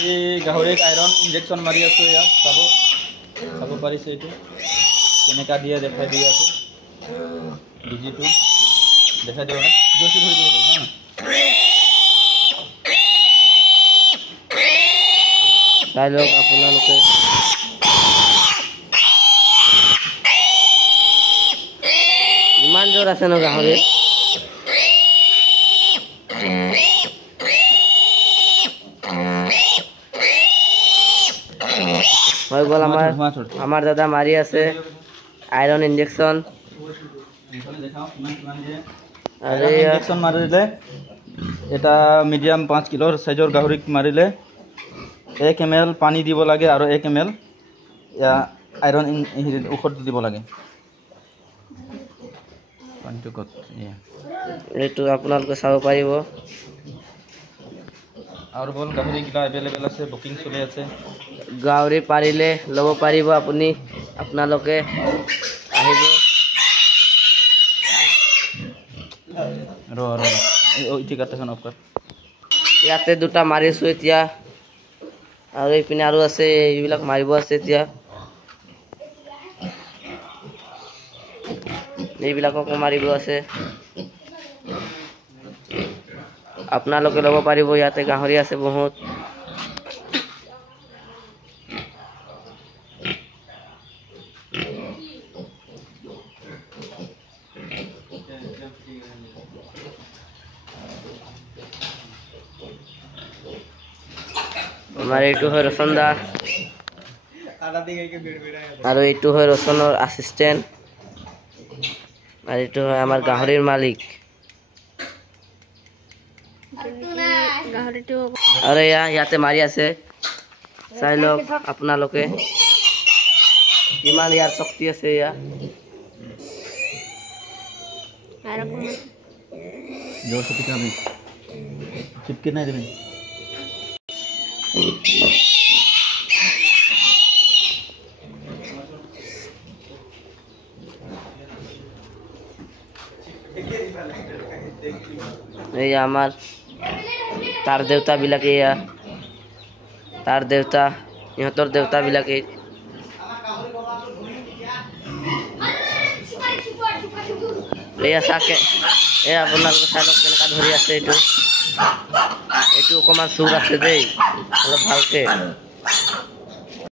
এই গাহৰিক iron injection মাৰি আছোঁ। এয়া চাব পাৰিছে, এইটো কেনেকুৱা দিয়ে দেখাই দি আছোঁ। ডিজিটো দেখাই দিওঁ চাই লওক আপোনালোকে। ইমান জোৰ আছে ন গাহৰি। হৈ গ'ল আমাৰ দাদা মাৰি আছে আইৰণ ইনজেকশ্যন। ইনজেকশ্যন মাৰিলে এটা মিডিয়াম 5 কিলোৰ সাইজৰ গাহৰিক মাৰিলে 1 ml পানী দিব লাগে আৰু 1 ml আইৰণ ঔষধ দিব লাগে। পানীটো কত এইটো আপোনালোকে চাব পাৰিব। আৰু বল গাহৰি কিলা এভেইলেবল আছে, বুকিং চলি আছে। গাহৰি পাৰিলে ল'ব পাৰিব আপুনি, আপোনালোকে আহিব। ইয়াতে দুটা মাৰিছোঁ এতিয়া, আৰু এইপিনে আৰু আছে, এইবিলাক মাৰিব আছে এতিয়া। এইবিলাককো মাৰিব আছে। আপোনালোকে ল'ব পাৰিব, ইয়াতে গাহৰি আছে বহুত। আমাৰ এইটো হয় ৰচন দা, আৰু এইটো হয় ৰচনৰ আছিষ্টেণ্ট, আৰু এইটো হয় আমাৰ গাহৰিৰ মালিক। আৰু ইয়াতে মাৰি আছে, চাই লওক আপোনালোকে কিমান ইয়াৰ শক্তি আছে। চিপকে নাই দেবেন। এই আমাৰ তাৰ দেউতা বিলাকে, তাৰ দেউতা, ইহঁতৰ দেউতা বিলাকে। এয়া চাকে, আপোনালোকে চাই লওক কেনেকুৱা ধৰি আছে। এইটো অকণমান চুৰ আছে দেই, অলপ ভালকে।